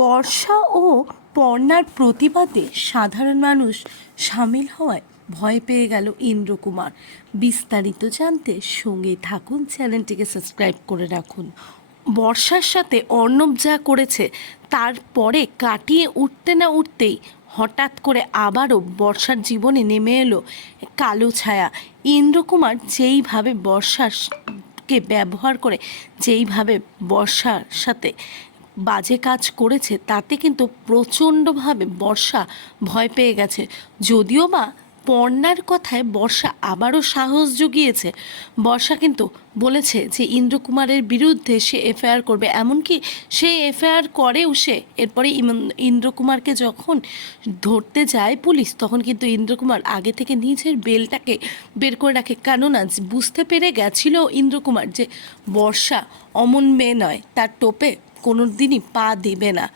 বর্ষা ও পর্ণার প্রতিবাদে সাধারণ মানুষ সামিল হওয়ায় ভয় পেয়ে গেল ইন্দ্রকুমার। বিস্তারিত জানতে সঙ্গেই থাকুন, চ্যানেলটিকে সাবস্ক্রাইব করে রাখুন। বর্ষার সাথে অর্ণব যা করেছে তারপরে কাটিয়ে উঠতে না উঠতেই হঠাৎ করে আবারও বর্ষার জীবনে নেমে এলো কালো ছায়া। ইন্দ্রকুমার যেইভাবে বর্ষাকে ব্যবহার করে, যেইভাবে বর্ষার সাথে বাজে কাজ করেছে, তাতে কিন্তু প্রচণ্ডভাবে বর্ষা ভয় পেয়ে গেছে। যদিও বা পর্ণার কথায় বর্ষা আবারও সাহস জুগিয়েছে। বর্ষা কিন্তু বলেছে যে ইন্দ্রকুমারের বিরুদ্ধে সে এফআইআর করবে, এমনকি সে এফআইআর করেও। সে এরপরে ইন্দ্রকুমারকে যখন ধরতে যায় পুলিশ, তখন কিন্তু ইন্দ্রকুমার আগে থেকে নিজের বেলটাকে বের করে রাখে, কেননা বুঝতে পেরে গেছিল ইন্দ্রকুমার যে বর্ষা অমন মেয়ে নয়, তার টোপে কোনো দিনই পা দেবে না।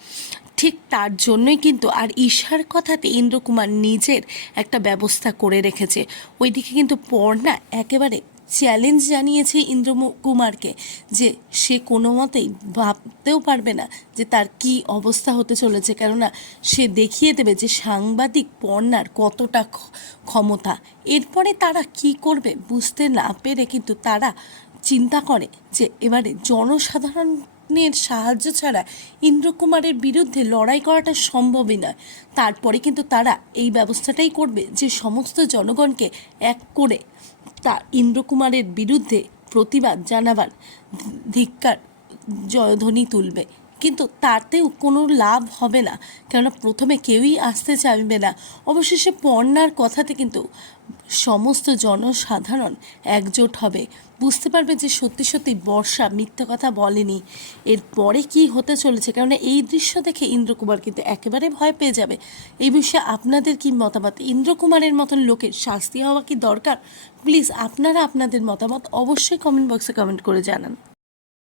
ঠিক তার জন্যই কিন্তু আর ঈশার কথাতে ইন্দ্রকুমার নিজের একটা ব্যবস্থা করে রেখেছে। ওইদিকে কিন্তু পর্ণা একেবারে চ্যালেঞ্জ জানিয়েছে ইন্দ্রকুমারকে যে সে কোনো মতেই ভাবতেও পারবে না যে তার কি অবস্থা হতে চলেছে, কেননা সে দেখিয়ে দেবে যে সাংবাদিক পর্ণার কতটা ক্ষমতা। এরপরে তারা কি করবে বুঝতে না পেরে কিন্তু তারা চিন্তা করে যে এবারে জনসাধারণের সাহায্য ছাড়া ইন্দ্রকুমারের বিরুদ্ধে লড়াই করাটা সম্ভবই নয়। তারপরে কিন্তু তারা এই ব্যবস্থাটাই করবে যে সমস্ত জনগণকে এক করে তা ইন্দ্রকুমারের বিরুদ্ধে প্রতিবাদ জানাবার ধিক্কার জয়ধ্বনি তুলবে। কিন্তু তাতেও কোনো লাভ হবে না, কেননা প্রথমে কেউই আসতে চাইবে না। অবশেষে পর্ণার কথাতে কিন্তু সমস্ত জনসাধারণ একজোট হবে, বুঝতে পারবে যে সত্যি সত্যি বর্ষা মিথ্যে কথা বলেনি। এরপরে কি হতে চলেছে, কেননা এই দৃশ্য দেখে ইন্দ্রকুমার কিন্তু একেবারে ভয় পেয়ে যাবে। এই বিষয়ে আপনাদের কি মতামত? ইন্দ্রকুমারের মতন লোকের শাস্তি হওয়া কি দরকার? প্লিজ আপনারা আপনাদের মতামত অবশ্যই কমেন্ট বক্সে কমেন্ট করে জানান।